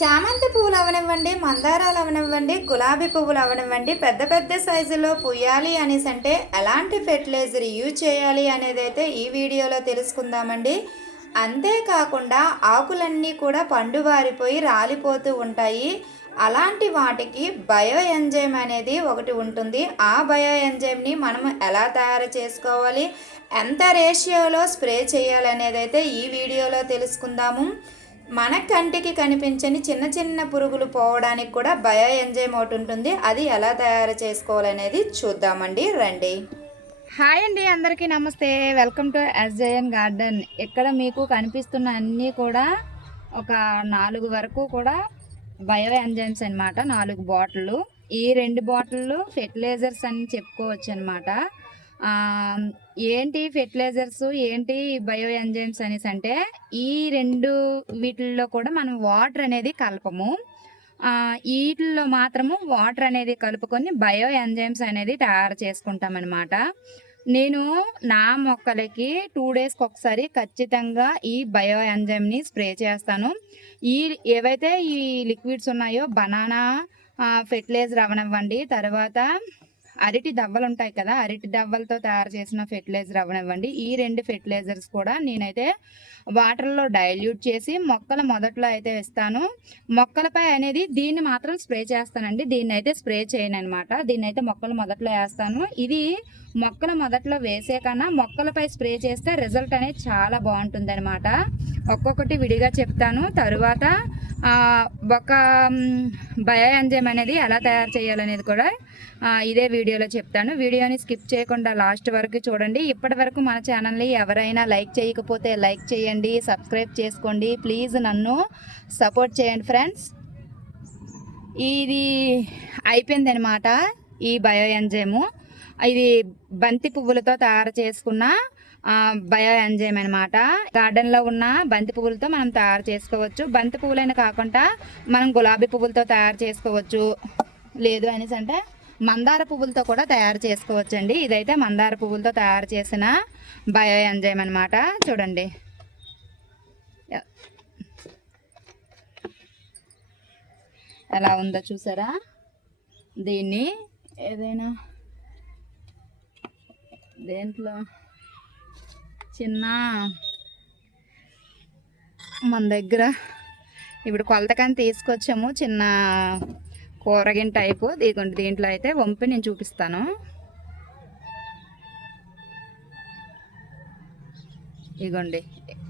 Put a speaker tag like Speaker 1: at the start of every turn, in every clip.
Speaker 1: చామంతి పువ్వులు అవనివ్వండి మందారాలు అవనివ్వండి గులాబీ పువ్వులు అవనివ్వండి పెద్ద పెద్ద సైజులో పుయ్యాలి అనేసి అంటే ఎలాంటి ఫెర్టిలైజర్ యూజ్ చేయాలి అనేది అయితే ఈ వీడియోలో తెలుసుకుందామండి. అంతేకాకుండా ఆకులన్నీ కూడా పండువారిపోయి రాలిపోతూ ఉంటాయి. అలాంటి వాటికి బయో ఎంజైమ్ అనేది ఒకటి ఉంటుంది. ఆ బయో ఎంజైమ్ని మనం ఎలా తయారు చేసుకోవాలి ఎంత రేషియోలో స్ప్రే చేయాలనేది అయితే ఈ వీడియోలో తెలుసుకుందాము. మన కంటికి కనిపించని చిన్న చిన్న పురుగులు పోవడానికి కూడా బయో ఎంజైమ్ ఒకటి ఉంటుంది. అది ఎలా తయారు చేసుకోవాలనేది చూద్దామండి. రండి.
Speaker 2: హాయ్ అండి అందరికీ నమస్తే. Welcome to SJN garden. ఇక్కడ మీకు కనిపిస్తున్న అన్నీ కూడా ఒక నాలుగు వరకు కూడా బయో ఎంజైమ్స్ అనమాట నాలుగు బాటిళ్ళు. ఈ రెండు బాటిళ్ళు ఫెర్టిలైజర్స్ అని చెప్పుకోవచ్చు అనమాట ఏంటి ఫెర్టిలైజర్స్ ఏంటి బయో ఎంజైమ్స్ అనేసి అంటే ఈ రెండు వీటిల్లో కూడా మనం వాటర్ అనేది కలపము. వీటిల్లో మాత్రము వాటర్ అనేది కలుపుకొని బయో ఎంజైమ్స్ అనేది తయారు చేసుకుంటాం అనమాట నేను నా మొక్కలకి టూ డేస్కి ఒకసారి ఖచ్చితంగా ఈ బయో ఎంజైమ్ని స్ప్రే చేస్తాను. ఈ ఏవైతే ఈ లిక్విడ్స్ ఉన్నాయో బనానా ఫెర్టిలైజర్ అవనివ్వండి తర్వాత అరటి దవ్వలు ఉంటాయి కదా అరటి దవ్వలతో తయారు చేసిన ఫెర్టిలైజర్ అవనివ్వండి ఈ రెండు ఫెర్టిలైజర్స్ కూడా నేనైతే వాటర్లో డైల్యూట్ చేసి మొక్కల మొదట్లో అయితే ఇస్తాను మొక్కలపై అనేది దీన్ని మాత్రం స్ప్రే చేస్తానండి. దీన్ని అయితే స్ప్రే చేయను అనమాట దీన్ని అయితే మొక్కలు మొదట్లో వేస్తాను. ఇది మొక్కలు మొదట్లో వేసే కన్నా మొక్కలపై స్ప్రే చేస్తే రిజల్ట్ అనేది చాలా బాగుంటుంది అనమాట ఒక్కొక్కటి విడిగా చెప్తాను. తరువాత ఒక బయో ఎంజైమ్ అనేది ఎలా తయారు చేయాలనేది కూడా ఇదే వీడియోలో చెప్తాను. వీడియోని స్కిప్ చేయకుండా లాస్ట్ వరకు చూడండి. ఇప్పటి వరకు మన ఛానల్ని ఎవరైనా లైక్ చేయకపోతే లైక్ చేయండి సబ్స్క్రైబ్ చేసుకోండి. ప్లీజ్ నన్ను సపోర్ట్ చేయండి ఫ్రెండ్స్. ఇది అయిపోయింది అనమాట ఈ బయో ఎంజైము ఇది బంతి పువ్వులతో తయారు చేసుకున్న బయో ఎంజైమ్ అనమాట గార్డెన్లో ఉన్న బంతి పువ్వులతో మనం తయారు చేసుకోవచ్చు. బంతి పువ్వులైన కాకుండా మనం గులాబీ పువ్వులతో తయారు చేసుకోవచ్చు. లేదు అనేసి అంటే మందార పువ్వులతో కూడా తయారు చేసుకోవచ్చు అండి ఇదైతే మందార పువ్వులతో తయారు చేసిన బయో ఎంజైమ్ అనమాట చూడండి. ఎలా ఉందో చూసారా? దీన్ని ఏదైనా దేంట్లో? చిన్న మన దగ్గర ఇప్పుడు కొలతకని తీసుకొచ్చాము. చిన్న కూరగిన టైపు దీని దీంట్లో అయితే వంపి నేను చూపిస్తాను. ఇగోండి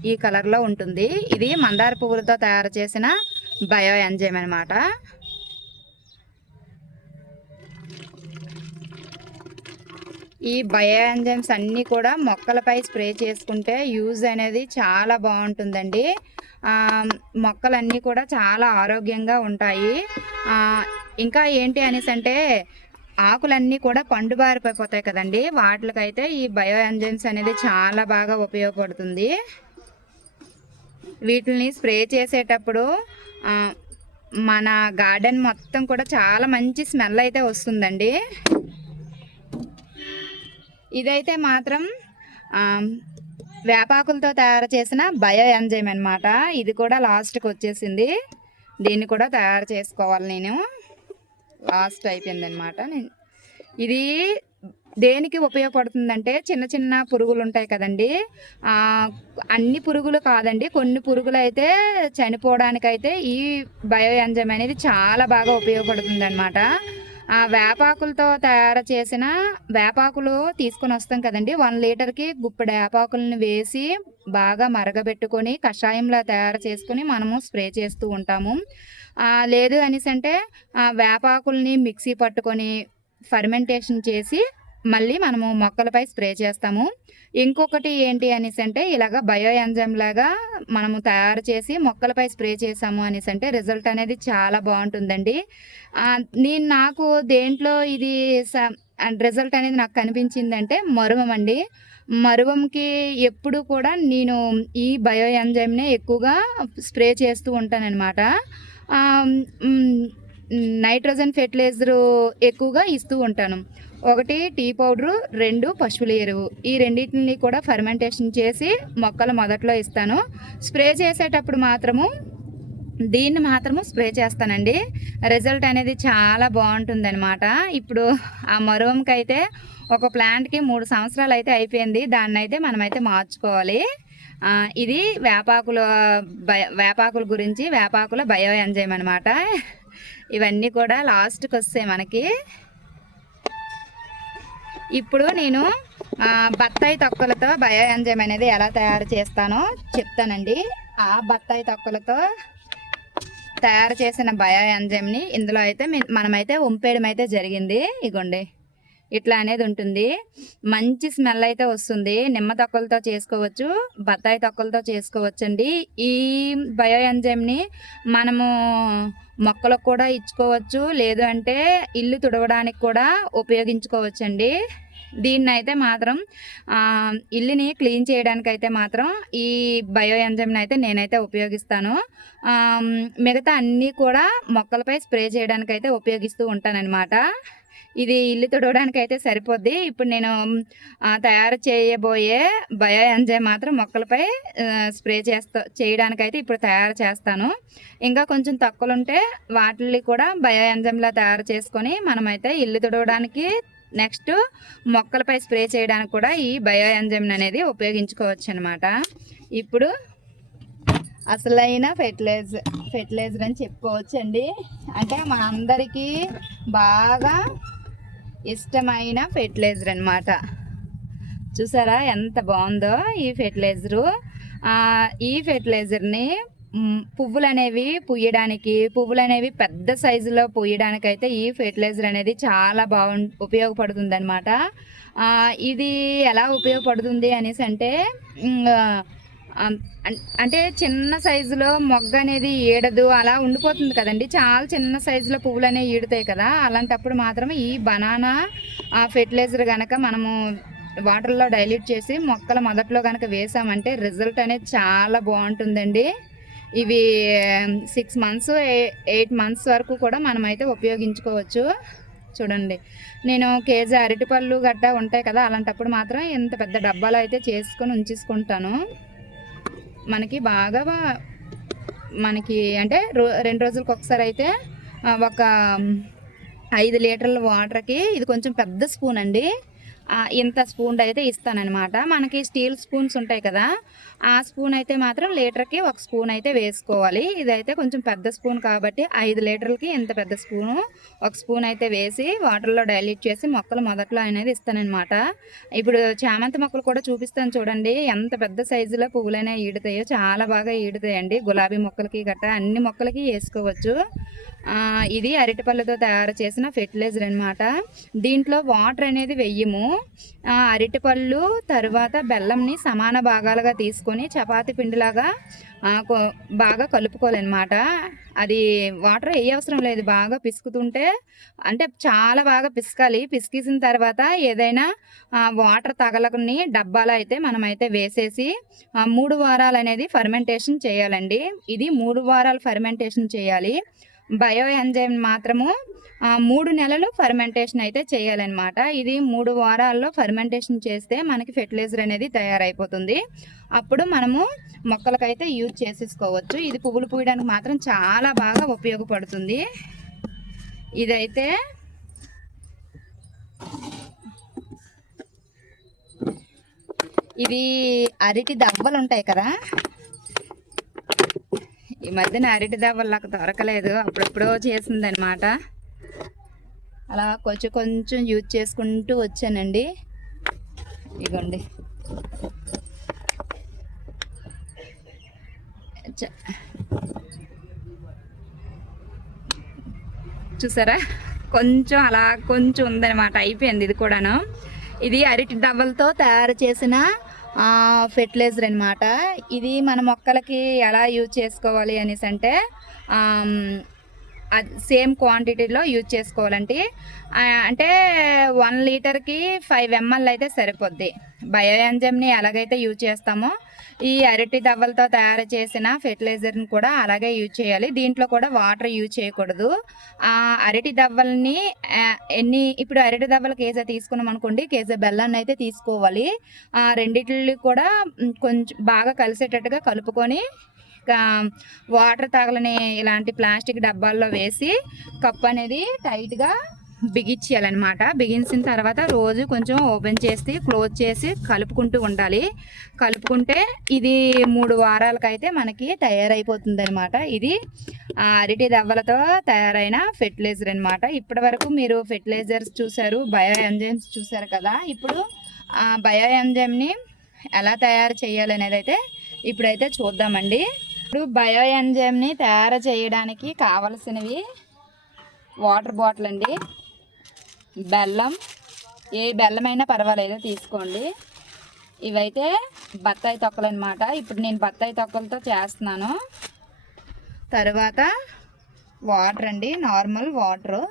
Speaker 2: ఈ కలర్లో ఉంటుంది. ఇది మందార పువ్వులతో తయారు చేసిన బయో ఎంజైమ్ అనమాట ఈ బయో ఎంజైమ్స్ అన్నీ కూడా మొక్కలపై స్ప్రే చేసుకుంటే యూజ్ అనేది చాలా బాగుంటుందండి. మొక్కలన్నీ కూడా చాలా ఆరోగ్యంగా ఉంటాయి. ఇంకా ఏంటి అనేసి అంటే ఆకులన్నీ కూడా పండుబారిపోతాయి కదండి. వాటికైతే ఈ బయో ఎంజైమ్స్ అనేది చాలా బాగా ఉపయోగపడుతుంది. వీటిని స్ప్రే చేసేటప్పుడు మన గార్డెన్ మొత్తం కూడా చాలా మంచి స్మెల్ అయితే వస్తుందండి. ఇదైతే మాత్రం వేపాకులతో తయారు చేసిన బయో ఎంజైమ్ అనమాట ఇది కూడా లాస్ట్కి వచ్చేసింది. దీన్ని కూడా తయారు చేసుకోవాలి నేను. లాస్ట్ అయిపోయింది అనమాట ఇది దేనికి ఉపయోగపడుతుందంటే చిన్న చిన్న పురుగులు ఉంటాయి కదండి. అన్ని పురుగులు కాదండి. కొన్ని పురుగులు అయితే చనిపోవడానికైతే ఈ బయో ఎంజైమ్ అనేది చాలా బాగా ఉపయోగపడుతుంది అనమాట ఆ వేపాకులతో తయారు చేసిన వేపాకులు తీసుకొని వస్తాం కదండి. వన్ లీటర్కి గుప్పెడు వేపాకులను వేసి బాగా మరగబెట్టుకొని కషాయంలా తయారు చేసుకుని మనము స్ప్రే చేస్తూ ఉంటాము. లేదు అనేసి అంటే ఆ వేపాకుల్ని మిక్సీ పట్టుకొని ఫర్మెంటేషన్ చేసి మళ్ళీ మనము మొక్కలపై స్ప్రే చేస్తాము. ఇంకొకటి ఏంటి అనేసి అంటే ఇలాగ బయో ఎంజైమ్ లాగా మనము తయారు చేసి మొక్కలపై స్ప్రే చేసాము అనేసి అంటే రిజల్ట్ అనేది చాలా బాగుంటుందండి. నేను నాకు దేంట్లో ఇది రిజల్ట్ అనేది నాకు కనిపించిందంటే మరువం అండి. మరువంకి ఎప్పుడు కూడా నేను ఈ బయో ఎంజైమ్నే ఎక్కువగా స్ప్రే చేస్తూ ఉంటానన్నమాట. నైట్రోజన్ ఫెర్టిలైజర్ ఎక్కువగా ఇస్తూ ఉంటాను. ఒకటి టీ పౌడరు రెండు పశువుల ఎరువు. ఈ రెండింటిని కూడా ఫర్మెంటేషన్ చేసి మొక్కలు మొదట్లో ఇస్తాను. స్ప్రే చేసేటప్పుడు మాత్రము దీన్ని మాత్రము స్ప్రే చేస్తానండి. రిజల్ట్ అనేది చాలా బాగుంటుంది అనమాట ఇప్పుడు ఆ మరువంకి అయితే ఒక ప్లాంట్కి మూడు సంవత్సరాలు అయితే అయిపోయింది. దాన్ని అయితే మనమైతే మార్చుకోవాలి. ఇది వేపాకుల వేపాకుల గురించి వేపాకుల బయో ఎంజైమ్ అనమాట ఇవన్నీ కూడా లాస్ట్కి వస్తాయి మనకి. ఇప్పుడు నేను బత్తాయి తొక్కలతో బయో ఎంజైమ్ అనేది ఎలా తయారు చేస్తానో చెప్తానండి. ఆ బత్తాయి తొక్కలతో తయారు చేసిన బయో ఎంజైమ్ని ఇందులో అయితే మనమైతే ఉంపేయడం అయితే జరిగింది. ఇగోండి. ఇట్లా అనేది ఉంటుంది. మంచి స్మెల్ అయితే వస్తుంది. నిమ్మ తొక్కలతో చేసుకోవచ్చు బత్తాయి తొక్కలతో చేసుకోవచ్చు అండి ఈ బయో ఎంజైమ్ని మనము మొక్కలకు కూడా ఇచ్చుకోవచ్చు. లేదు అంటే ఇల్లు తుడవడానికి కూడా ఉపయోగించుకోవచ్చు అండి దీన్ని అయితే మాత్రం ఇల్లుని క్లీన్ చేయడానికి అయితే మాత్రం ఈ బయో ఎంజమ్ని అయితే నేనైతే ఉపయోగిస్తాను. మిగతా అన్నీ కూడా మొక్కలపై స్ప్రే చేయడానికి అయితే ఉపయోగిస్తూ ఉంటానన్నమాట. ఇది ఇల్లు తుడవడానికి అయితే సరిపోద్ది. ఇప్పుడు నేను తయారు చేయబోయే బయో ఎంజైమ్ మాత్రం మొక్కలపై స్ప్రే చేస్తా చేయడానికి అయితే ఇప్పుడు తయారు చేస్తాను. ఇంకా కొంచెం తక్కువలు ఉంటే వాటిని కూడా బయో ఎంజైమ్లా తయారు చేసుకొని మనమైతే ఇల్లు తుడవడానికి నెక్స్ట్ మొక్కలపై స్ప్రే చేయడానికి కూడా ఈ బయో ఎంజైమ్ అనేది ఉపయోగించుకోవచ్చు అనమాట ఇప్పుడు అసలైన ఫెర్టిలైజర్ ఫెర్టిలైజర్ అని చెప్పుకోవచ్చు అండి అంటే మా అందరికీ బాగా ఇష్టమైన ఫెర్టిలైజర్ అనమాట చూసారా ఎంత బాగుందో ఈ ఫెర్టిలైజరు? ఈ ఫెర్టిలైజర్ని పువ్వులు అనేవి పుయ్యడానికి పువ్వులు అనేవి పెద్ద సైజులో పుయ్యడానికి అయితే ఈ ఫెర్టిలైజర్ అనేది చాలా బాగు ఉపయోగపడుతుంది అనమాట ఇది ఎలా ఉపయోగపడుతుంది అనేసి అంటే అంటే చిన్న సైజులో మొగ్గ అనేది ఈడదు అలా ఉండిపోతుంది కదండి. చాలా చిన్న సైజులో పువ్వులు అనేవి ఈడుతాయి కదా. అలాంటప్పుడు మాత్రమే ఈ బనానా ఫెర్టిలైజర్ కనుక మనము వాటర్లో డైల్యూట్ చేసి మొక్కల మొదట్లో కనుక వేసామంటే రిజల్ట్ అనేది చాలా బాగుంటుందండి. ఇవి సిక్స్ మంత్స్ ఎయిట్ మంత్స్ వరకు కూడా మనమైతే ఉపయోగించుకోవచ్చు. చూడండి. నేను కేజీ అరటిపళ్ళు గట్టా ఉంటాయి కదా అలాంటప్పుడు మాత్రం ఇంత పెద్ద డబ్బాలు అయితే చేసుకొని ఉంచేసుకుంటాను. మనకి బాగా మనకి అంటే రో రెండు రోజులకు ఒకసారి అయితే ఒక ఐదు లీటర్ల వాటర్కి ఇది కొంచెం పెద్ద స్పూన్ అండి. ఇంత స్పూన్ అయితే ఇస్తానన్నమాట. మనకి స్టీల్ స్పూన్స్ ఉంటాయి కదా ఆ స్పూన్ అయితే మాత్రం లీటర్కి ఒక స్పూన్ అయితే వేసుకోవాలి. ఇదైతే కొంచెం పెద్ద స్పూన్ కాబట్టి ఐదు లీటర్లకి ఇంత పెద్ద స్పూను ఒక స్పూన్ అయితే వేసి వాటర్లో డైల్యూట్ చేసి మొక్కలు మొదట్లో అనేది ఇస్తానన్నమాట. ఇప్పుడు చామంతి మొక్కలు కూడా చూపిస్తాను చూడండి. ఎంత పెద్ద సైజులో పువ్వులైనా ఈడుతాయో చాలా బాగా ఈడుతాయండి. గులాబీ మొక్కలకి గట్రా అన్ని మొక్కలకి వేసుకోవచ్చు. ఇది అరటిపళ్ళతో తయారు చేసిన ఫెర్టిలైజర్ అనమాట దీంట్లో వాటర్ అనేది వెయ్యము. అరటిపళ్ళు తర్వాత బెల్లంని సమాన భాగాలుగా తీసుకొని చపాతీ పిండిలాగా బాగా కలుపుకోవాలన్నమాట. అది వాటర్ వేయ అవసరం లేదు. బాగా పిసుకుతుంటే అంటే చాలా బాగా పిసకాలి. పిసికేసిన తర్వాత ఏదైనా వాటర్ తగలకుని డబ్బాలో అయితే మనమైతే వేసేసి మూడు వారాలు అనేది ఫర్మెంటేషన్ చేయాలండి. ఇది మూడు వారాలు ఫర్మెంటేషన్ చేయాలి. బయో ఎంజైమ్ మాత్రము మూడు నెలలు ఫర్మెంటేషన్ అయితే చేయాలన్నమాట. ఇది మూడు వారాల్లో ఫర్మెంటేషన్ చేస్తే మనకి ఫెర్టిలైజర్ అనేది తయారైపోతుంది. అప్పుడు మనము మొక్కలకైతే యూజ్ చేసేసుకోవచ్చు. ఇది పువ్వులు పూయడానికి మాత్రం చాలా బాగా ఉపయోగపడుతుంది. ఇదైతే ఇది అరటి దవ్వలు ఉంటాయి కదా? ఈ మధ్యన అరటి దవ్వలు నాకు దొరకలేదు. అప్పుడెప్పుడో చేసిందనమాట అలా కొంచెం కొంచెం యూజ్ చేసుకుంటూ వచ్చానండి. ఇగోండి. చ- చూసారా? కొంచెం అలా కొంచెం ఉందన్నమాట అయిపోయింది ఇది కూడాను. ఇది అరటి దవ్వలతో తయారు చేసిన ఫెర్టిలైజర్ అనమాట ఇది మన మొక్కలకి ఎలా యూజ్ చేసుకోవాలి అనేసి అంటే సేమ్ క్వాంటిటీలో యూజ్ చేసుకోవాలంటే అంటే వన్ లీటర్కి ఫైవ్ ఎంఎల్ అయితే సరిపోద్ది. బయో ఎంజమ్ని ఎలాగైతే యూజ్ చేస్తామో ఈ అరటి దవ్వలతో తయారు చేసిన ఫెర్టిలైజర్ని కూడా అలాగే యూజ్ చేయాలి. దీంట్లో కూడా వాటర్ యూజ్ చేయకూడదు. ఆ అరటి దవ్వల్ని ఎన్ని ఇప్పుడు అరటి దవ్వల కేజీ తీసుకున్నాం అనుకోండి కేజీ బెల్లాన్ని అయితే తీసుకోవాలి. ఆ రెండిట్లు కూడా కొంచెం బాగా కలిసేటట్టుగా కలుపుకొని వాటర్ తగలని ఇలాంటి ప్లాస్టిక్ డబ్బాల్లో వేసి కప్ అనేది టైట్గా బిగించేయాలన్నమాట. బిగించిన తర్వాత రోజు కొంచెం ఓపెన్ చేసి క్లోజ్ చేసి కలుపుకుంటూ ఉండాలి. కలుపుకుంటే ఇది మూడు వారాలకైతే మనకి తయారైపోతుంది అనమాట ఇది ఆ, అరటి దవ్వలతో తయారైన ఫెర్టిలైజర్ అనమాట ఇప్పటి వరకు మీరు ఫెర్టిలైజర్స్ చూసారు బయో ఎంజైమ్స్ చూసారు కదా. ఇప్పుడు ఆ బయో ఎంజైమ్ని ఎలా తయారు చేయాలనేది అయితే ఇప్పుడైతే చూద్దామండి. ఇప్పుడు బయో ఎంజైమ్ని తయారు చేయడానికి కావలసినవి వాటర్ బాటిల్ అండి బెల్లం ఏ బెల్లమైనా పర్వాలేదు తీసుకోండి. ఇవైతే బత్తాయి తొక్కలు అనమాట ఇప్పుడు నేను బత్తాయి తొక్కలతో చేస్తున్నాను. తర్వాత వాటర్ అండి నార్మల్ వాటర్.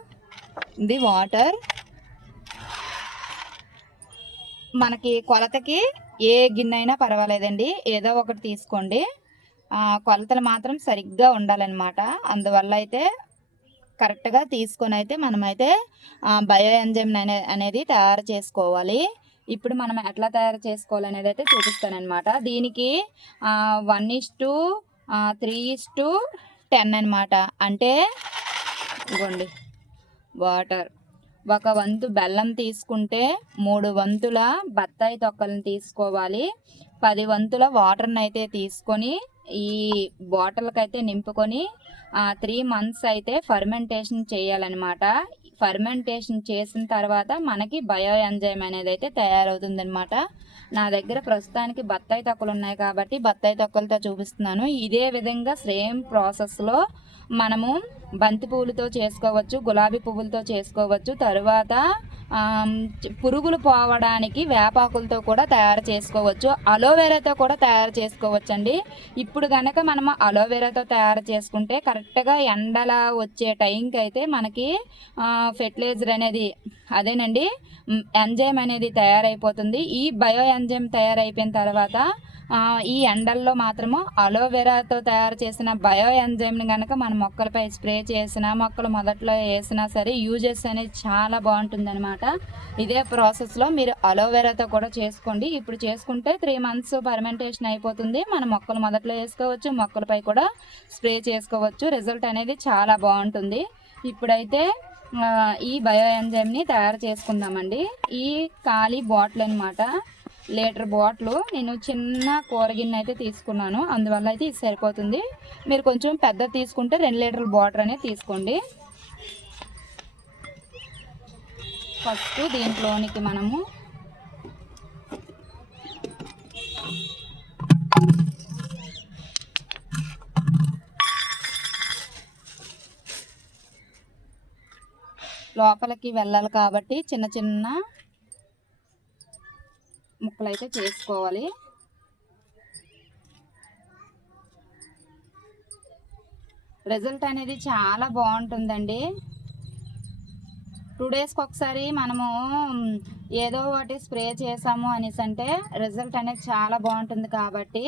Speaker 2: ఇది వాటర్. మనకి కొలతకి ఏ గిన్నె అయినా పర్వాలేదండి. ఏదో ఒకటి తీసుకోండి. కొలతలు మాత్రం సరిగ్గా ఉండాలన్నమాట. అందువల్ల అయితే కరెక్ట్గా తీసుకొని అయితే మనమైతే బయో ఎంజైమ్ అనే అనేది తయారు చేసుకోవాలి. ఇప్పుడు మనం ఎట్లా తయారు చేసుకోవాలనేది అయితే చూపిస్తానమాట దీనికి one is to three is to ten అనమాట అంటే ఇవ్వండి వాటర్. ఒక వంతు బెల్లం తీసుకుంటే మూడు వంతుల బత్తాయి తొక్కలను తీసుకోవాలి. పది వంతుల వాటర్ని అయితే తీసుకొని ఈ బాటిల్కి అయితే నింపుకొని త్రీ మంత్స్ అయితే ఫర్మెంటేషన్ చేయాలన్నమాట. ఫర్మెంటేషన్ చేసిన తర్వాత మనకి బయో ఎంజైమ్ అనేది అయితే తయారవుతుంది అనమాట నా దగ్గర ప్రస్తుతానికి బత్తాయి తొక్కలు ఉన్నాయి కాబట్టి బత్తాయి తొక్కలతో చూపిస్తున్నాను. ఇదే విధంగా సేమ్ ప్రాసెస్లో మనము బంతి పువ్వులతో చేసుకోవచ్చు గులాబీ పువ్వులతో చేసుకోవచ్చు. తరువాత పురుగులు పోవడానికి వేపాకులతో కూడా తయారు చేసుకోవచ్చు. అలోవెరాతో కూడా తయారు చేసుకోవచ్చు అండి ఇప్పుడు కనుక మనము అలోవెరాతో తయారు చేసుకుంటే కరెక్ట్గా ఎండల వచ్చే టైంకి అయితే మనకి ఫెర్టిలైజర్ అనేది అదేనండి ఎంజైమ్ అనేది తయారైపోతుంది. ఈ బయో ఎంజైమ్ తయారైపోయిన తర్వాత ఈ ఎండల్లో మాత్రము అలోవెరాతో తయారు చేసిన బయో ఎంజైమ్ని కనుక మన మొక్కలపై స్ప్రే చేసిన మొక్కలు మొదట్లో వేసినా సరే యూజెస్ అనేది చాలా బాగుంటుంది ఇదే ప్రాసెస్లో మీరు అలోవెరాతో కూడా చేసుకోండి. ఇప్పుడు చేసుకుంటే త్రీ మంత్స్ పర్మెంటేషన్ అయిపోతుంది. మన మొక్కలు మొదట్లో వేసుకోవచ్చు మొక్కలపై కూడా స్ప్రే చేసుకోవచ్చు. రిజల్ట్ అనేది చాలా బాగుంటుంది. ఇప్పుడైతే ఈ బయో ఎంజైమ్ని తయారు చేసుకుందామండి. ఈ ఖాళీ బాటిల్ అనమాట లీటర్ బాటిల్ నేను చిన్న కూర గిన్నె అయితే తీసుకున్నాను. అందువల్ల అయితే ఇది సరిపోతుంది. మీరు కొంచెం పెద్ద తీసుకుంటే రెండు లీటర్ల బాటిల్ అనేది తీసుకోండి. ఫస్ట్ దీంట్లోనికి మనము లోపలికి వెళ్ళాలి కాబట్టి చిన్న చిన్న ముక్కలు అయితే చేసుకోవాలి. రిజల్ట్ అనేది చాలా బాగుంటుందండి. టూ డేస్కి ఒకసారి మనము ఏదో ఒకటి స్ప్రే చేసాము అనేసి అంటే రిజల్ట్ అనేది చాలా బాగుంటుంది కాబట్టి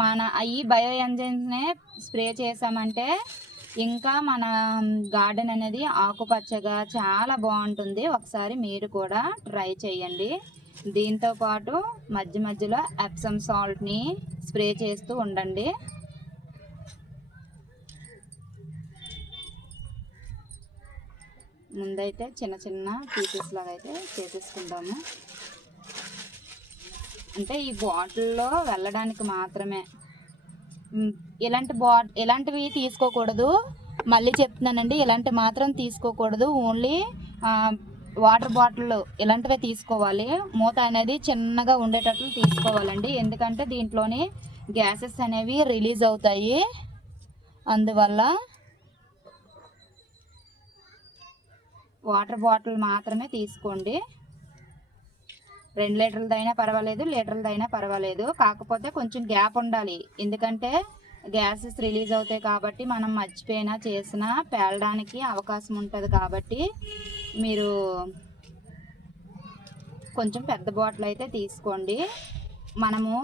Speaker 2: మన ఈ బయో ఎంజైమ్స్నే స్ప్రే చేసామంటే ఇంకా మన గార్డెన్ అనేది ఆకుపచ్చగా చాలా బాగుంటుంది. ఒకసారి మీరు కూడా ట్రై చేయండి. దీంతో పాటు మధ్య మధ్యలో ఎప్సమ్ సాల్ట్ని స్ప్రే చేస్తూ ఉండండి. ముందైతే చిన్న చిన్న పీసెస్ లాగా అయితే చేసేసుకుంటాము అంటే ఈ బాటిల్లో వెళ్ళడానికి మాత్రమే. ఇలాంటి బాట్ ఇలాంటివి తీసుకోకూడదు. మళ్ళీ చెప్తున్నానండి ఇలాంటి మాత్రం తీసుకోకూడదు. ఓన్లీ వాటర్ బాటిల్ ఇలాంటివే తీసుకోవాలి. మూత అనేది చిన్నగా ఉండేటట్లు తీసుకోవాలండి. ఎందుకంటే దీంట్లోని గ్యాసెస్ అనేవి రిలీజ్ అవుతాయి. అందువల్ల వాటర్ బాటిల్ మాత్రమే తీసుకోండి. రెండు లీటర్లదైనా పర్వాలేదు లీటర్లదైనా పర్వాలేదు. కాకపోతే కొంచెం గ్యాప్ ఉండాలి. ఎందుకంటే గ్యాసెస్ రిలీజ్ అవుతాయి కాబట్టి మనం మర్చిపోయినా చేసినా పేలడానికి అవకాశం ఉంటుంది కాబట్టి మీరు కొంచెం పెద్ద బాటిల్ అయితే తీసుకోండి. మనము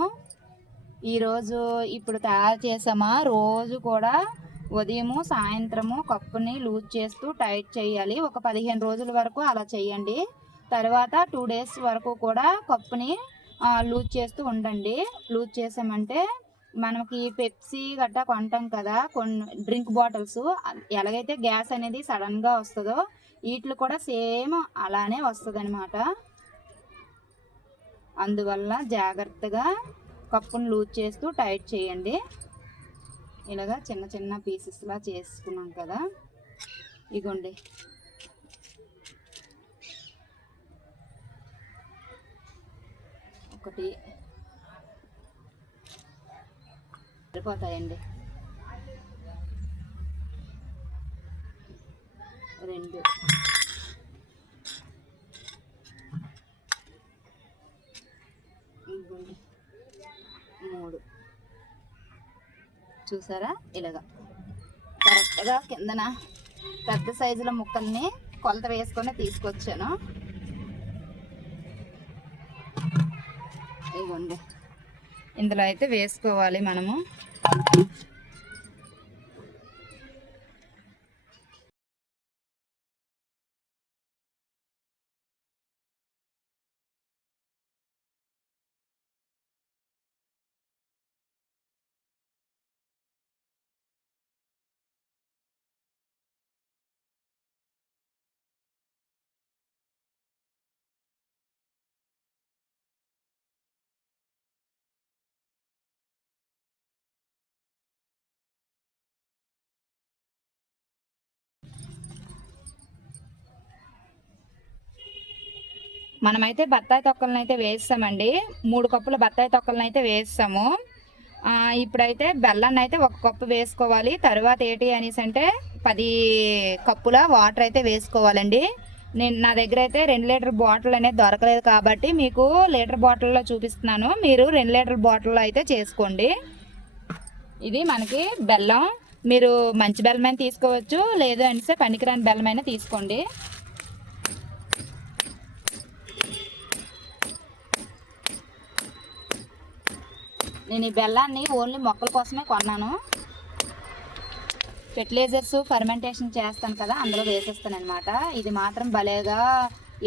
Speaker 2: ఈరోజు ఇప్పుడు తయారు చేసామా? రోజు కూడా ఉదయము సాయంత్రము కప్పుని లూజ్ చేస్తూ టైట్ చేయాలి. ఒక పదిహేను రోజుల వరకు అలా చేయండి. తర్వాత టూ డేస్ వరకు కూడా కప్పుని లూజ్ చేస్తూ ఉండండి. లూజ్ చేసామంటే మనకి పెప్సీ గట్టా కొంటాం కదా కొన్ని డ్రింక్ బాటిల్స్ ఎలాగైతే గ్యాస్ అనేది సడన్గా వస్తుందో వీటిలో కూడా సేమ్ అలానే వస్తుంది అనమాట అందువల్ల జాగ్రత్తగా కప్పును లూజ్ చేస్తూ టైట్ చేయండి. ఇలాగా చిన్న చిన్న పీసెస్లా చేసుకున్నాం కదా. ఇగోండి. ఒకటి సరిపోతాయండి. రెండు. మూడు. చూసారా? ఇలాగా. కరెక్ట్గా కిందన పెద్ద సైజుల ముక్కల్ని కొలత వేసుకొని తీసుకొచ్చాను. ఇదిగోండి. ఇందులో అయితే వేసుకోవాలి మనము. మనమైతే బత్తాయి తొక్కలను అయితే వేస్తామండి. మూడు కప్పుల బత్తాయి తొక్కలను అయితే వేస్తాము ఇప్పుడైతే బెల్లాన్ని అయితే ఒక కప్పు వేసుకోవాలి. తర్వాత ఏంటి అనేసి అంటే పది కప్పుల వాటర్ అయితే వేసుకోవాలండి. నేను నా దగ్గర అయితే రెండు లీటర్ బాటిల్ అనేది దొరకలేదు కాబట్టి మీకు లీటర్ బాటిల్లో చూపిస్తున్నాను. మీరు రెండు లీటర్ బాటిల్లో అయితే చేసుకోండి. ఇది మనకి బెల్లం. మీరు మంచి బెల్లమైన తీసుకోవచ్చు. లేదు అంటే పనికిరాని బెల్లమైన తీసుకోండి. నేను ఈ బెల్లాన్ని ఓన్లీ మొక్కల కోసమే కొన్నాను. ఫెర్టిలైజర్స్ ఫర్మెంటేషన్ చేస్తాను కదా అందులో వేసేస్తాను అనమాట ఇది మాత్రం భలేగా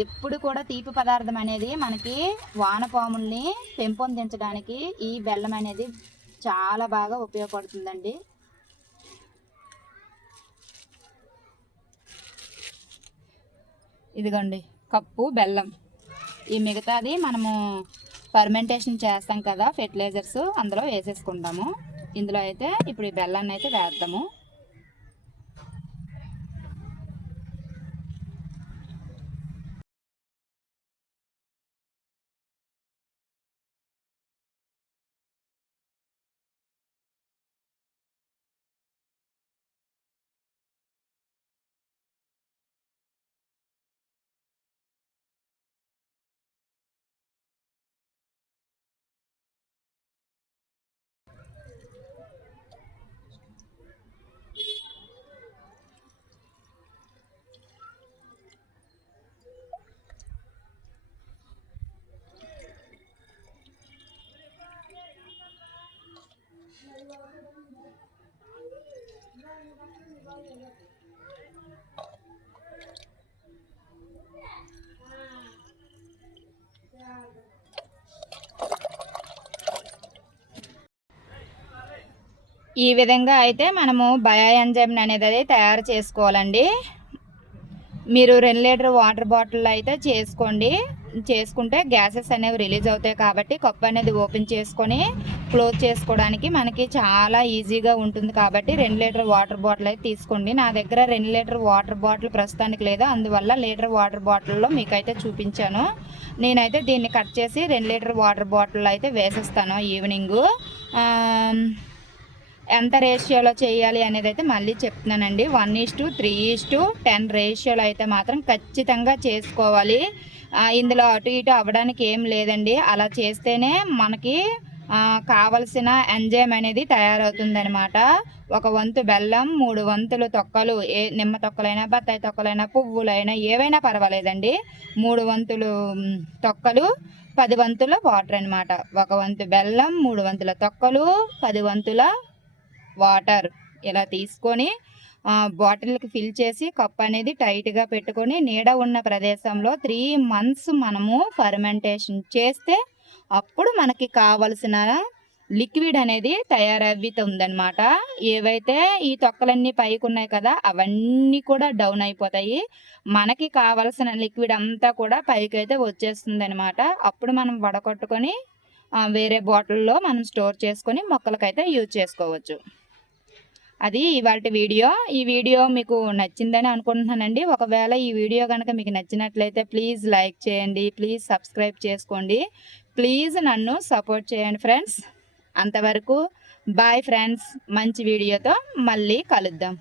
Speaker 2: ఎప్పుడు కూడా తీపి పదార్థం అనేది మనకి వానపాముల్ని పెంపొందించడానికి ఈ బెల్లం అనేది చాలా బాగా ఉపయోగపడుతుందండి. ఇదిగోండి కప్పు బెల్లం. ఈ మిగతాది మనము ఫర్మెంటేషన్ చేస్తాం కదా ఫెర్టిలైజర్స్ అందులో వేసేసుకుంటాము. ఇందులో అయితే ఇప్పుడు ఈ బెల్లాన్ని అయితే వేద్దాము. ఈ విధంగా అయితే మనము బయో ఎంజైమ్ అనేది తయారు చేసుకోవాలండి. మీరు రెండు లీటర్ వాటర్ బాటిల్ అయితే చేసుకోండి. చేసుకుంటే గ్యాసెస్ అనేవి రిలీజ్ అవుతాయి కాబట్టి కప్ అనేది ఓపెన్ చేసుకొని క్లోజ్ చేసుకోవడానికి మనకి చాలా ఈజీగా ఉంటుంది కాబట్టి రెండు లీటర్ వాటర్ బాటిల్ అయితే తీసుకోండి. నా దగ్గర రెండు లీటర్ వాటర్ బాటిల్ ప్రస్తుతానికి లేదు. అందువల్ల లీటర్ వాటర్ బాటిల్లో మీకైతే చూపించాను. నేనైతే దీన్ని కట్ చేసి రెండు లీటర్ వాటర్ బాటిల్ అయితే వేసేస్తాను ఈవినింగు. ఎంత రేషియోలో చేయాలి అనేది అయితే మళ్ళీ చెప్తున్నానండి. One is to three is to ten రేషియోలో అయితే మాత్రం ఖచ్చితంగా చేసుకోవాలి. ఇందులో అటు ఇటు అవ్వడానికి ఏం లేదండి. అలా చేస్తేనే మనకి కావలసిన ఎంజైమ్ అనేది తయారవుతుందనమాట ఒక వంతు బెల్లం మూడు వంతులు తొక్కలు ఏ నిమ్మ తొక్కలైనా బత్తాయి తొక్కలైనా పువ్వులైనా ఏవైనా పర్వాలేదండి. మూడు వంతులు తొక్కలు పది వంతుల వాటర్ అన్నమాట. ఒక వంతు బెల్లం మూడు వంతుల తొక్కలు పది వంతుల వాటర్ ఇలా తీసుకొని బాటిల్కి ఫిల్ చేసి కప్ అనేది టైట్గా పెట్టుకొని నీడ ఉన్న ప్రదేశంలో త్రీ మంత్స్ మనము ఫర్మెంటేషన్ చేస్తే అప్పుడు మనకి కావలసిన లిక్విడ్ అనేది తయారవుతుందనమాట ఏవైతే ఈ తొక్కలన్నీ పైకి ఉన్నాయి కదా అవన్నీ కూడా డౌన్ అయిపోతాయి. మనకి కావలసిన లిక్విడ్ అంతా కూడా పైకి అయితే వచ్చేస్తుంది అనమాట అప్పుడు మనం వడకొట్టుకొని వేరే బాటిల్లో మనం స్టోర్ చేసుకొని మొక్కలకైతే యూజ్ చేసుకోవచ్చు. అది ఇవాళ వీడియో. ఈ వీడియో మీకు నచ్చిందని అనుకుంటున్నానండి. ఒకవేళ ఈ వీడియో కనుక మీకు నచ్చినట్లయితే ప్లీజ్ లైక్ చేయండి. ప్లీజ్ సబ్స్క్రైబ్ చేసుకోండి. ప్లీజ్ నన్ను సపోర్ట్ చేయండి ఫ్రెండ్స్. అంతవరకు బాయ్ ఫ్రెండ్స్. మంచి వీడియోతో మళ్ళీ కలుద్దాం.